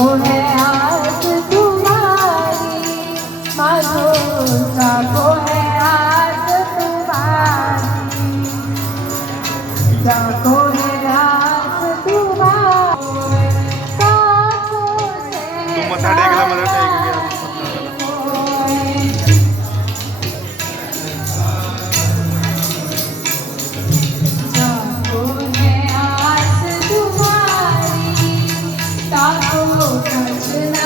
corazón. 주나